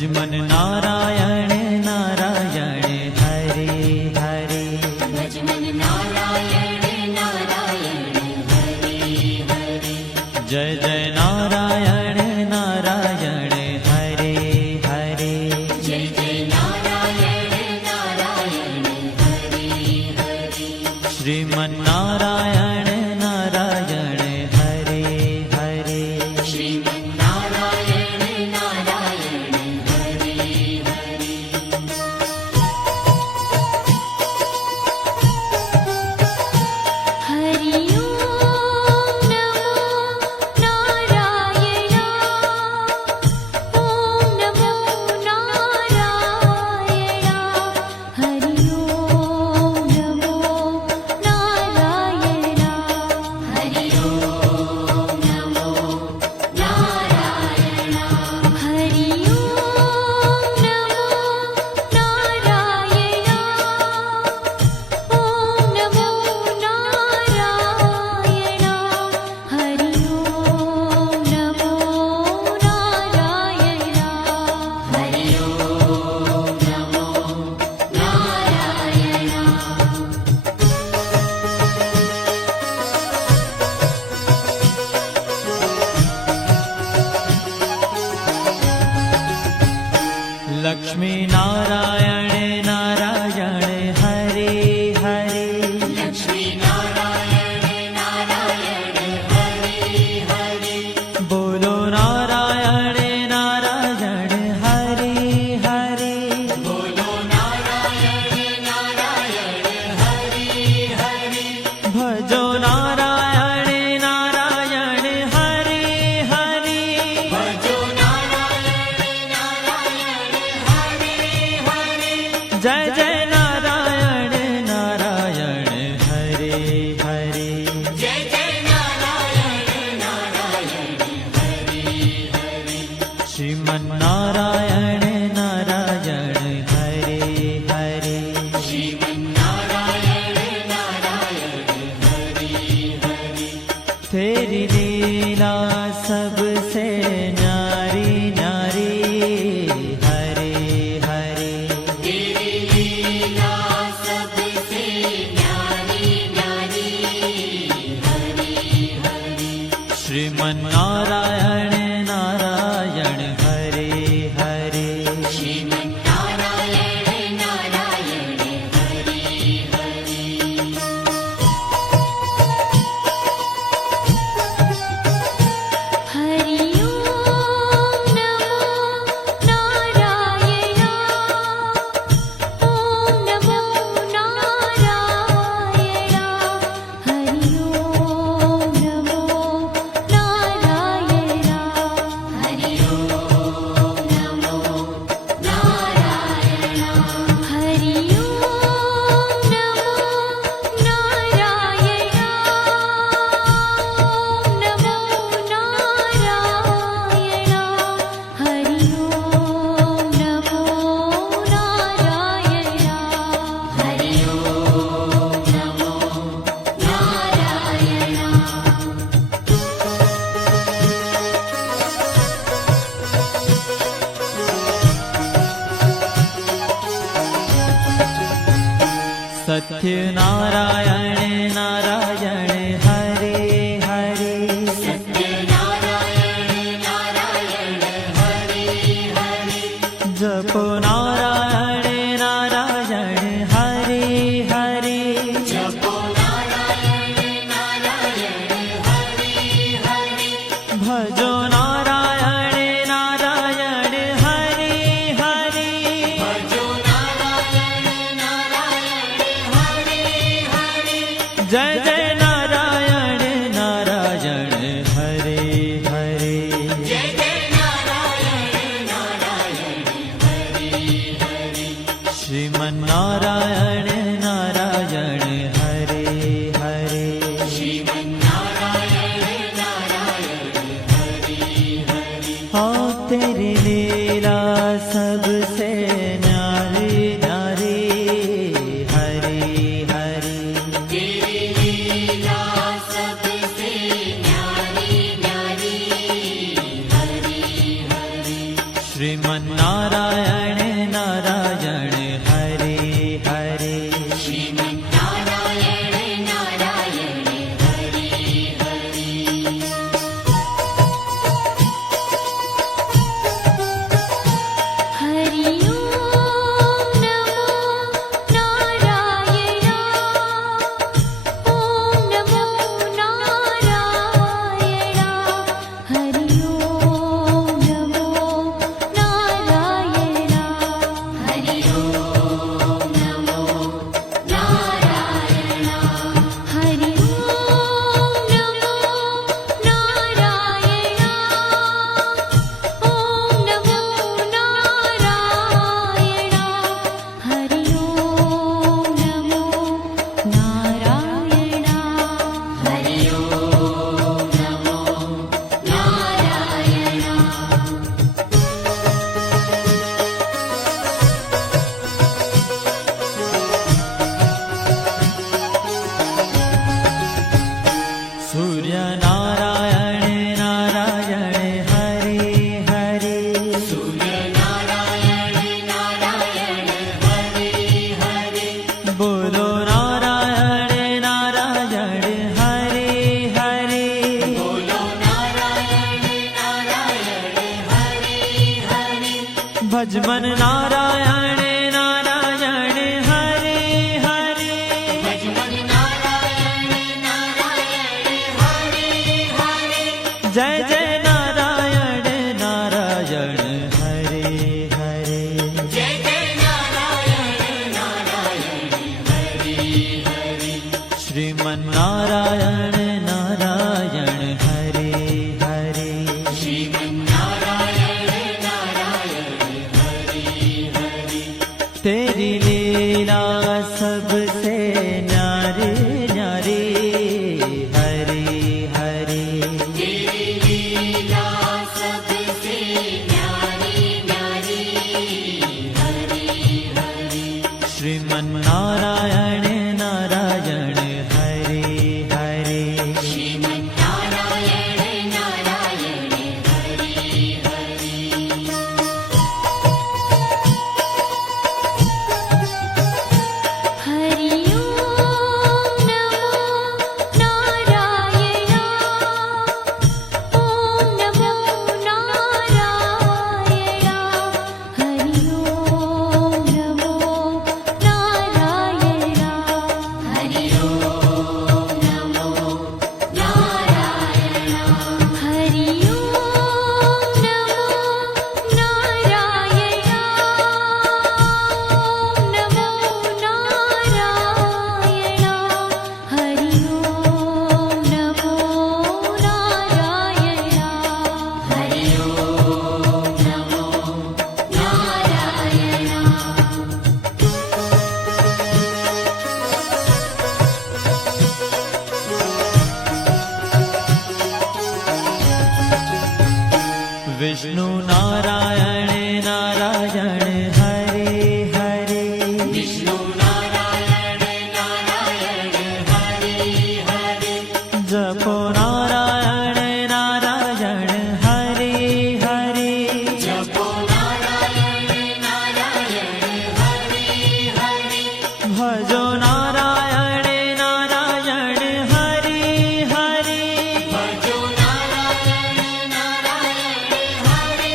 भजमन नारायण नारायण हरे हरे। भजमन नारायण नारायण हरे हरे। जय जय नारायण नारायण हरे हरे। जय जय नारायण नारायण हरे हरे। श्रीमन नारायण नारायण हरे हरे। श्रीमन नारायण नारायण हरे हरे। हरि ओम नमो नारायण। ओम नमो नारायण। हरि ओम नमो नारायण। हरि ओम नमो नारायण। हरि ओम नमो नारायण। ओम नमो नारायण। हरि ओम नमो नारायण। हरि ओम नमो नारायण। लक्ष्मी नारायण नारायण हरे हरे। लक्ष्मी नारायण नारायण हरे हरे। बोलो नारायण नारायण हरे हरे। बोलो नारायण नारायण हरे हरे। भजो नारायण नारायण हरे हरे। भजो नारायण नारायण हरे हरे। जय जय नारायण नारायण हरे हरे। जय जय नारायण नारायण हरे हरे। श्रीमन नारायण नारायण हरे हरे। श्रीमन नारायण नारायण हरे हरे। तेरी लीला सबसे न्यारी न्यारी हरे हरे। तेरी लीला सबसे न्यारी न्यारी हरे हरे। श्रीमन नारायण नारायण हरे हरे। श्रीमन नारायण नारायण हरे हरे। हरि ओम नमो नारायण। ओम नमो नारायण। हरि ओम नमो नारायण। हरि ओम नमो नारायण। हरि ओम नमो नारायण। ओम नमो नारायण। हरि ओम नमो नारायण। हरि ओम नमो सत्य नारायण नारायण हरे हरे। सत्य नारायण नारायण हरे हरे। जपो नारायण नारायण हरे हरे। जपो नारायण नारायण हरे हरे। भजो नारायण नारायण हरे हरे। भजो नारायण नारायण हरे हरे। जय जय नारायण नारायण हरे हरे। जय जय नारायण नारायण हरे हरे। श्रीमन नारायण नारायण हरे हरे। श्रीमन नारायण नारायण हरे हरे। हाँ तेरी लीला सबसे न्यारी न्यारी हरे हरे। तेरी लीला सबसे न्यारी न्यारी हरे हरे। श्रीमन नारायण ભજમન નારાયણ નારાયણ હરે હરે ભજમન નારાયણ નારાયણ હરે હરે જય જય નારાયણ નારાયણ હરે હરે જય જય નારાયણ નારાયણ હરે હરે શ્રીમન નારાયણ નારાયણ હરે હરે શ્રીમન નારાયણ નારાયણ હરે હરે तेरी लीला सबसे न्यारी न्यारी हरे हरे तेरी लीला सबसे न्यारी न्यारी हरे हरे श्रीमन नारायण नारायण हरे हरे श्रीमन नारायण नारायण हरे हरे हरि ओम नमो नारायण ओम नमो नारायण हरि ओम नमो नारायण हरि ओम नमो नारायण हरि ओम नमो नारायण ओम नमो नारायण हरि ओम नमो नारायण हरि ओम नमो नारायण विष्णु नारायण नारायण हरे हरे विष्णु नारायण नारायण हरे हरे जपो नारायण नारायण हरे हरे जपो नारायण नारायण हरे हरे भजो नारायण नारायण हरे हरे भजो नारायण नारायण हरे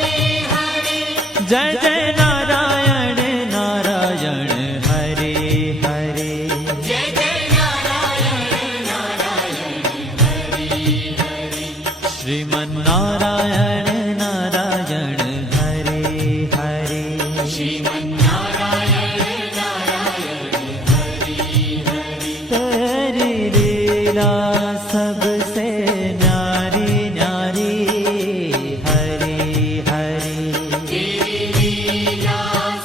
हरे जय जय नारायण नारायण हरे हरे जय जय नारायण नारायण हरे हरे श्रीमन नारायण नारायण हरे हरे श्रीमन नारायण नारायण हरे हरे तेरी लीला सबसे न्यारी न्यारी हरे हरे तेरी लीला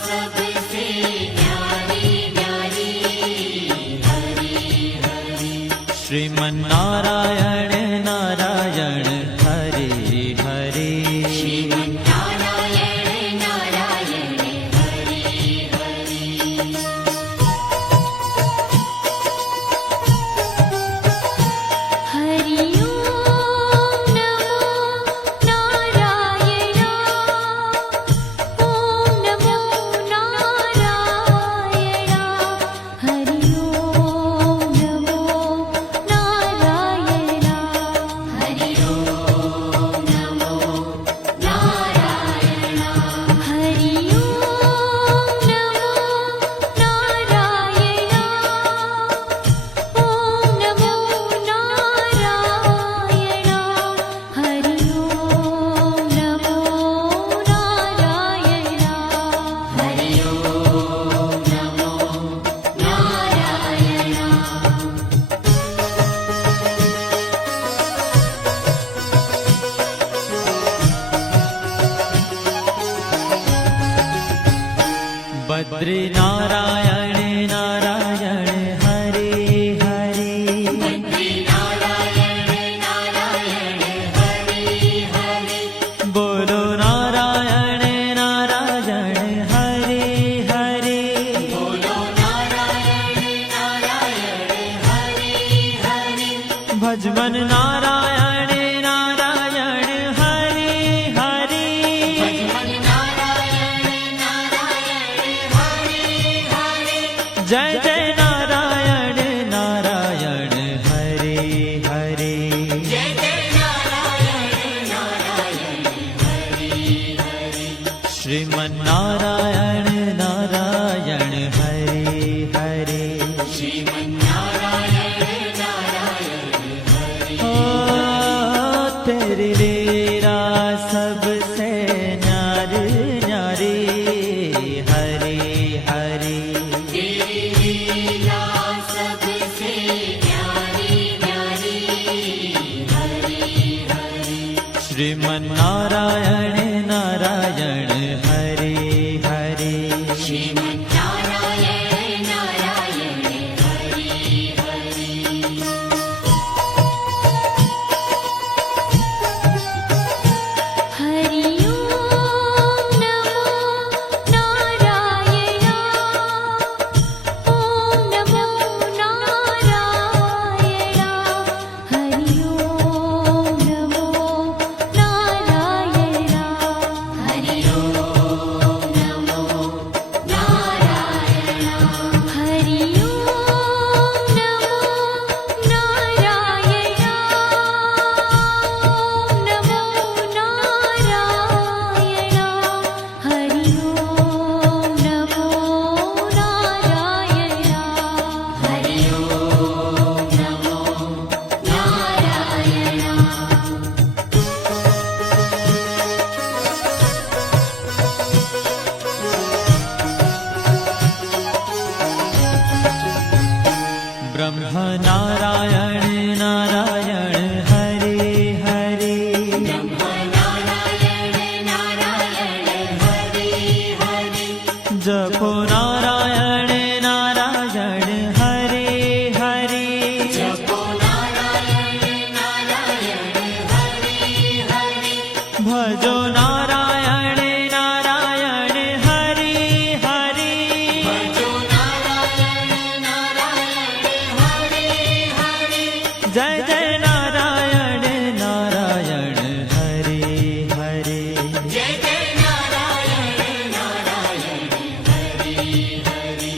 सबसे न्यारी न्यारी हरे हरे श्रीमन नारायण नारायण हरे हरे श्रीमन नारायण नारायण हरे हरे हरि ओम नमो नारायण ओम नमो नारायण हरि ओम नमो नारायण हरि ओम नमो नारायण हरि ओम नमो नारायण ओम नमो नारायण हरि ओम नमो नारायण हरि ओम नमो नारायण बद्री नारायण नारायण हरे हरे बद्री नारायण नारायण हरे हरे बोलो नारायण नारायण हरे हरे बोलो नारायण नारायण हरे हरे भजमन नारायण नारायण हरे हरे भजमन नारायण नारायण हरे श्रीमन्नारायण नारायण हरे हरे श्रीमन्नारायण नारायण हरे ओ तेरी लीला सबसे न्यारी न्यारी हरे हरे तेरी लीला सबसे न्यारी न्यारी हरे हरे श्रीमन्नारायण नारायण हरे हरे श्रीमन्नारायण नारायण हरे हरे हरि ओम नमो नारायण ओम नमो नारायण हरि ओम नमो नारायण हरि ओम नमो नारायण हरि ओम नमो नारायण ओम नमो नारायण हरि ओम नमो नारायण हरि ओम नमो नारायण ब्रह्म नारायण नारायण हरे हरे नारायण नारायण हरे हरे जपो नारायण नारायण हरे हरे जपो नारायण नारायण हरे हरे भजो नारायण नारायण हरे हरे भजो नारायण नारायण हरे हरे जय जय नारायण नारायण हरे हरे जय जय नारायण नारायण हरे हरे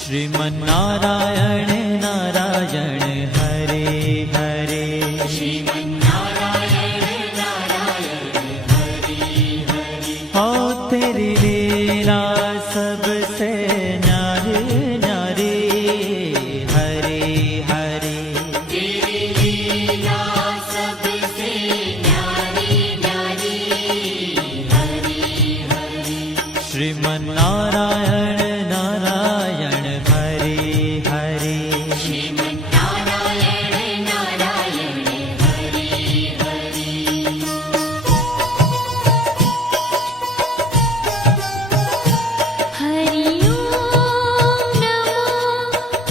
श्रीमन्नारायण नारायण हरे हरे श्रीमन्नारायण नारायण हरे हरे हो तेरी लीला सबसे न्यारी न्यारी हरे हरे तेरी लीला सबसे न्यारी न्यारी हरे हरे श्रीमन्नारायण नारायण हरे हरे श्रीमन्नारायण नारायण हरे हरे हरि ओम नमो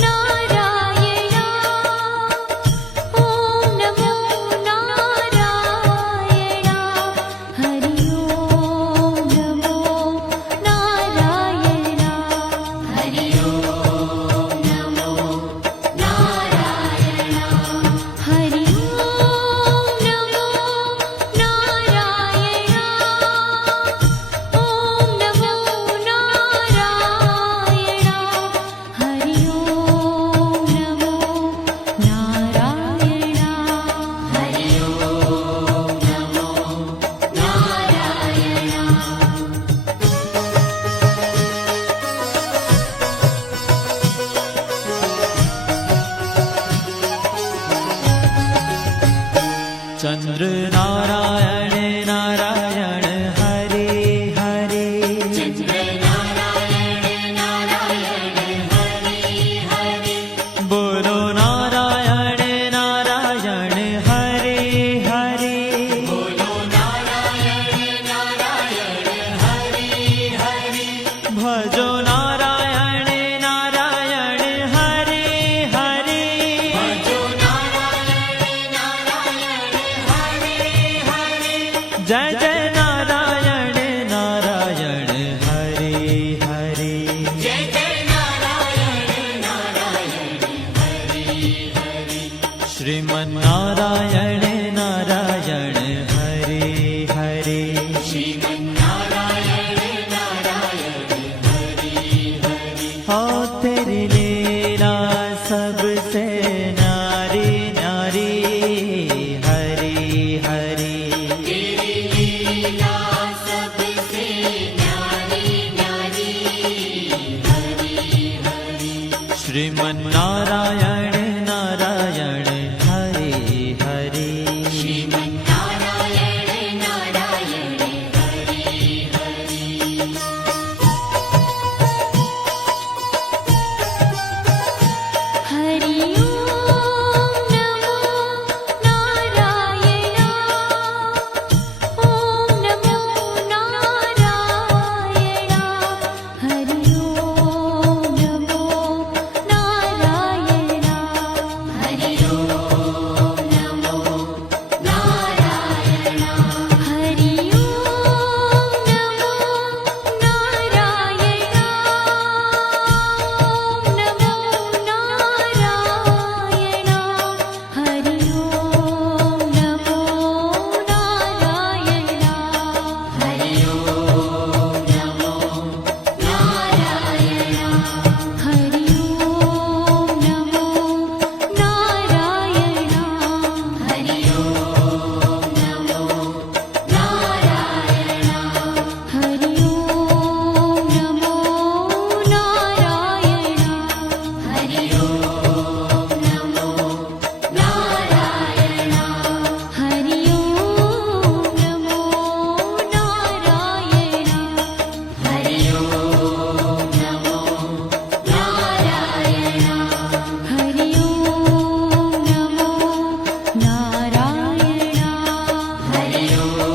नारायण ओम नमो नारायण हरि ओम नमो नारायण हरि ओम नमो नारायण हरि ओम नमो नारायण ओम नमो नारायण हरि ओम नमो नारायण हरि ओम नमो नारायण चंद्र नारायण नारायण हरे हरे चंद्र नारायण नारायण हरे हरे बोलो नारायण नारायण हरे हरे बोलो नारायण नारायण हरे हरे भजो नारायण नारायण हरे हरे भजो नारायण नारायण हरे हरे जय जय नारायण नारायण हरे हरे जय जय नारायण नारायण हरे हरे श्रीमन्नारायण नारायण हरे हरे श्रीमन्नारायण नारायण हरे हरे हो तेरी लीला सबसे न्यारी न्यारी हरे हरे तेरी लीला ॐ